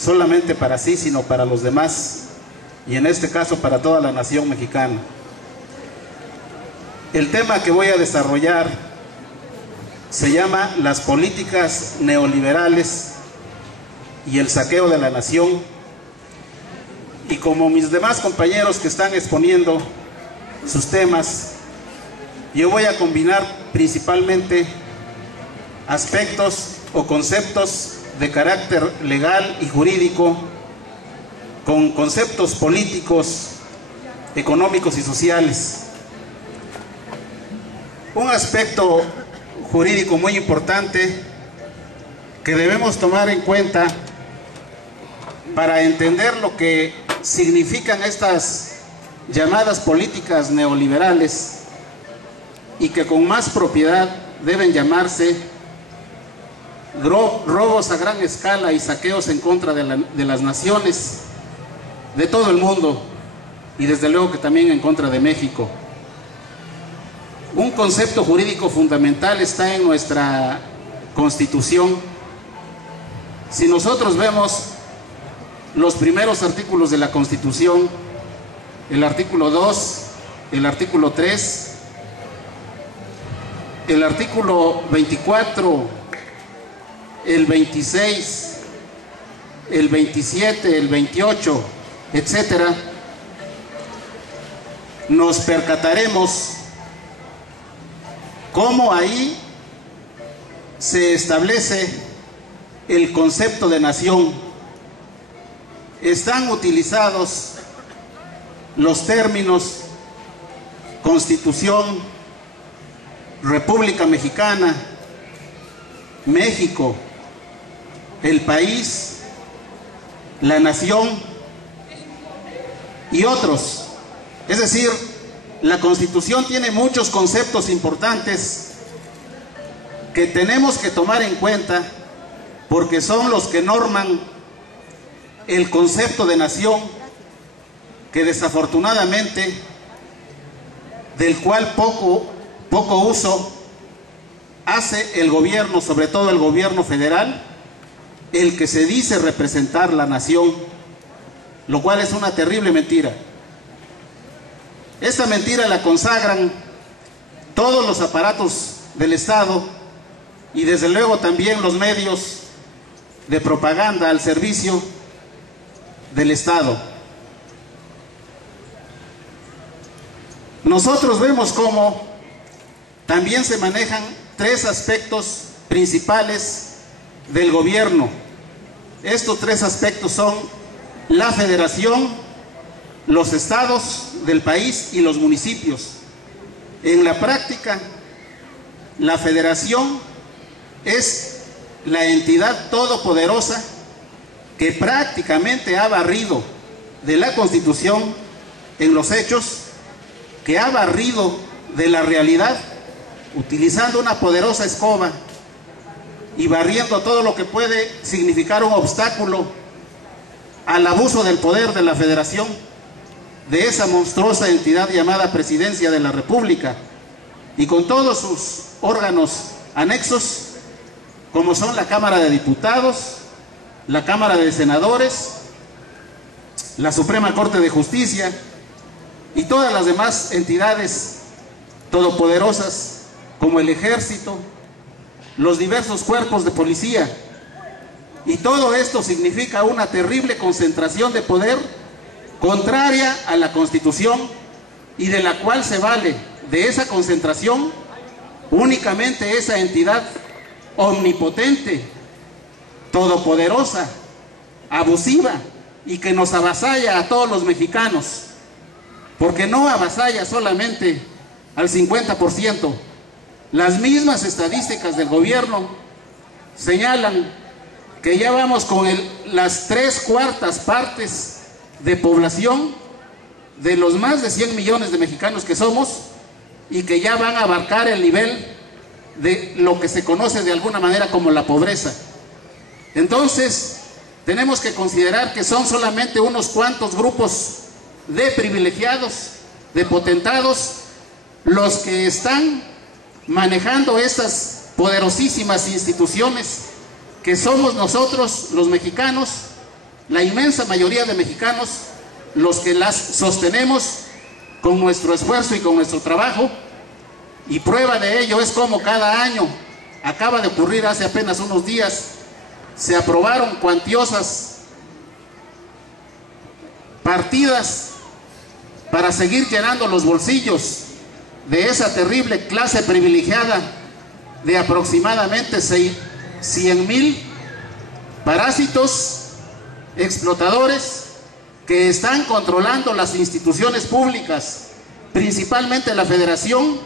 solamente para sí, sino para los demás, y en este caso para toda la nación mexicana. El tema que voy a desarrollar se llama las políticas neoliberales y el saqueo de la nación, y como mis demás compañeros que están exponiendo sus temas, yo voy a combinar principalmente aspectos o conceptos de carácter legal y jurídico con conceptos políticos, económicos y sociales. Un aspecto jurídico muy importante que debemos tomar en cuenta para entender lo que significan estas llamadas políticas neoliberales, y que con más propiedad deben llamarse robos a gran escala y saqueos en contra de las naciones de todo el mundo, y desde luego que también en contra de México. Un concepto jurídico fundamental está en nuestra Constitución. Si nosotros vemos los primeros artículos de la Constitución, el artículo 2, el artículo 3, el artículo 24, el 26, el 27, el 28, etcétera, nos percataremos cómo ahí se establece el concepto de nación. Están utilizados los términos Constitución, República Mexicana, México, el país, la nación y otros. Es decir, la Constitución tiene muchos conceptos importantes que tenemos que tomar en cuenta, porque son los que norman el concepto de nación, que desafortunadamente, del cual poco uso hace el gobierno, sobre todo el gobierno federal, el que se dice representar la nación, lo cual es una terrible mentira. Esta mentira la consagran todos los aparatos del Estado y desde luego también los medios de propaganda al servicio del Estado. Nosotros vemos cómo también se manejan tres aspectos principales del gobierno. Estos tres aspectos son la federación, los estados del país y los municipios. En la práctica, la federación es la entidad todopoderosa que prácticamente ha barrido de la Constitución en los hechos, que ha barrido de la realidad, utilizando una poderosa escoba y barriendo todo lo que puede significar un obstáculo al abuso del poder de la federación, de esa monstruosa entidad llamada Presidencia de la República, y con todos sus órganos anexos, como son la Cámara de Diputados, la Cámara de Senadores, la Suprema Corte de Justicia y todas las demás entidades todopoderosas, como el Ejército, los diversos cuerpos de policía. Y todo esto significa una terrible concentración de poder contraria a la Constitución, y de la cual se vale de esa concentración únicamente esa entidad omnipotente, todopoderosa, abusiva, y que nos avasalla a todos los mexicanos, porque no avasalla solamente al 50%. Las mismas estadísticas del gobierno señalan que ya vamos con las 3/4 partes de población de los más de 100 millones de mexicanos que somos, y que ya van a abarcar el nivel de lo que se conoce de alguna manera como la pobreza. Entonces, tenemos que considerar que son solamente unos cuantos grupos de privilegiados, de potentados, los que están manejando estas poderosísimas instituciones que somos nosotros, los mexicanos, la inmensa mayoría de mexicanos los que las sostenemos con nuestro esfuerzo y con nuestro trabajo, y prueba de ello es como cada año, acaba de ocurrir hace apenas unos días, se aprobaron cuantiosas partidas para seguir llenando los bolsillos de esa terrible clase privilegiada de aproximadamente 100,000 parásitos explotadores que están controlando las instituciones públicas, principalmente la Federación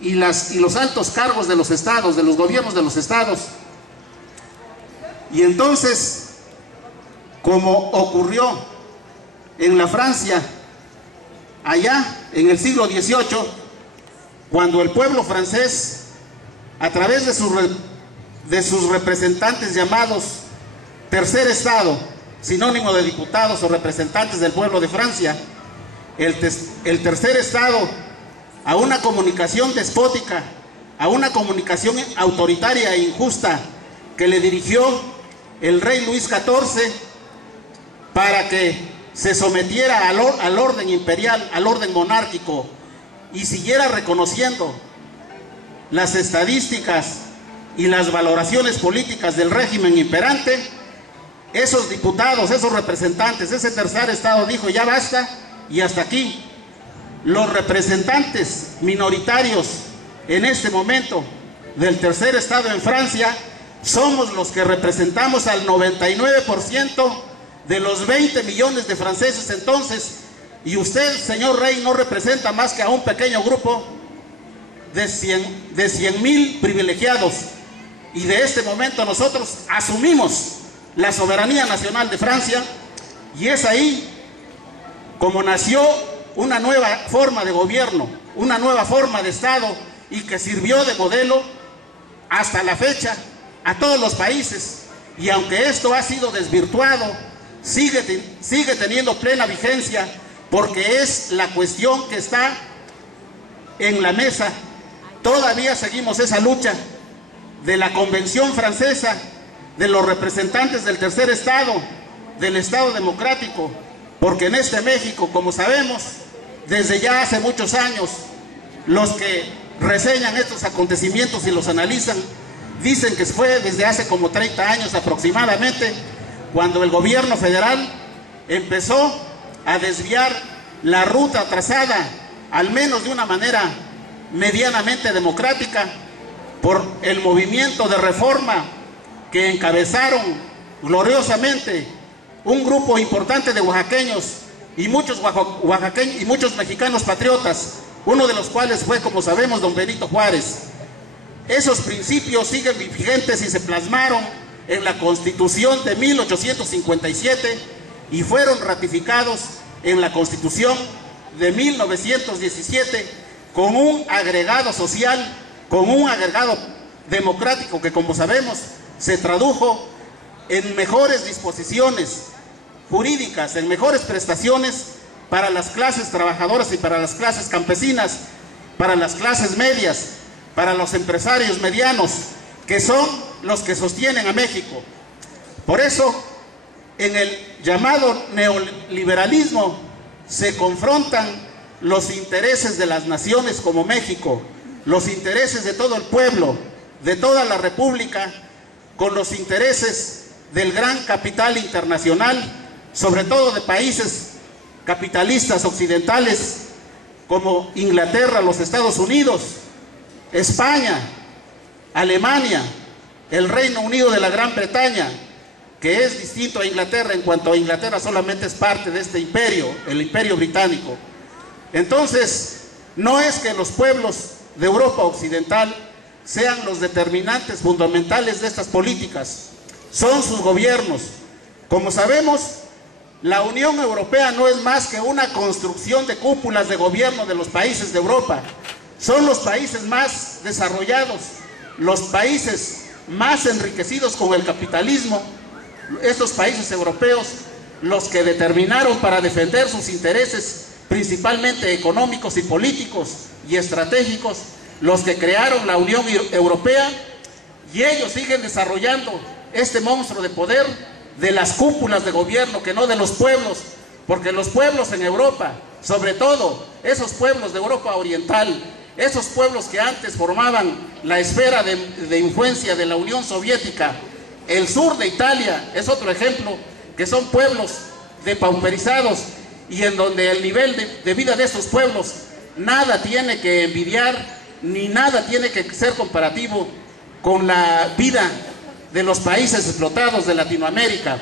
y los altos cargos de los estados, de los gobiernos de los estados. Y entonces, como ocurrió en la Francia, allá en el siglo XVIII, cuando el pueblo francés, a través de sus representantes llamados Tercer Estado, sinónimo de diputados o representantes del pueblo de Francia, el Tercer Estado, a una comunicación despótica, a una comunicación autoritaria e injusta que le dirigió el rey Luis XIV para que se sometiera al orden imperial, al orden monárquico, y siguiera reconociendo las estadísticas y las valoraciones políticas del régimen imperante, esos diputados, esos representantes, ese Tercer Estado dijo: ya basta y hasta aquí. Los representantes minoritarios en este momento del Tercer Estado en Francia somos los que representamos al 99% de los 20 millones de franceses entonces, y usted, señor rey, no representa más que a un pequeño grupo de 100,000 privilegiados, y de este momento nosotros asumimos la soberanía nacional de Francia, y es ahí como nació una nueva forma de gobierno, una nueva forma de Estado, y que sirvió de modelo hasta la fecha a todos los países. Y aunque esto ha sido desvirtuado, sigue teniendo plena vigencia, porque es la cuestión que está en la mesa. Todavía seguimos esa lucha de la Convención Francesa, de los representantes del Tercer Estado, del Estado democrático, porque en este México, como sabemos, desde ya hace muchos años, los que reseñan estos acontecimientos y los analizan, dicen que fue desde hace como 30 años aproximadamente, cuando el gobierno federal empezó a desviar la ruta trazada, al menos de una manera medianamente democrática, por el movimiento de reforma que encabezaron gloriosamente un grupo importante de oaxaqueños y muchos mexicanos patriotas, uno de los cuales fue, como sabemos, don Benito Juárez. Esos principios siguen vigentes y se plasmaron en la Constitución de 1857 y fueron ratificados en la Constitución de 1917 con un agregado social, con un agregado democrático que, como sabemos, se tradujo en mejores disposiciones jurídicas, en mejores prestaciones para las clases trabajadoras y para las clases campesinas, para las clases medias, para los empresarios medianos, que son los que sostienen a México. Por eso, en el llamado neoliberalismo se confrontan los intereses de las naciones como México, los intereses de todo el pueblo, de toda la república, con los intereses del gran capital internacional, sobre todo de países capitalistas occidentales como Inglaterra, los Estados Unidos, España, Alemania, el Reino Unido de la Gran Bretaña, que es distinto a Inglaterra en cuanto a Inglaterra solamente es parte de este imperio, el imperio británico. Entonces, no es que los pueblos de Europa Occidental sean los determinantes fundamentales de estas políticas, son sus gobiernos. Como sabemos, la Unión Europea no es más que una construcción de cúpulas de gobierno de los países de Europa. Son los países más desarrollados, los países más enriquecidos con el capitalismo, estos países europeos, los que determinaron para defender sus intereses, principalmente económicos y políticos y estratégicos, los que crearon la Unión Europea, y ellos siguen desarrollando este monstruo de poder de las cúpulas de gobierno, que no de los pueblos, porque los pueblos en Europa, sobre todo esos pueblos de Europa Oriental, esos pueblos que antes formaban la esfera de influencia de la Unión Soviética, el sur de Italia es otro ejemplo, que son pueblos depauperizados y en donde el nivel de vida de estos pueblos nada tiene que envidiar, ni nada tiene que ser comparativo con la vida de los países explotados de Latinoamérica.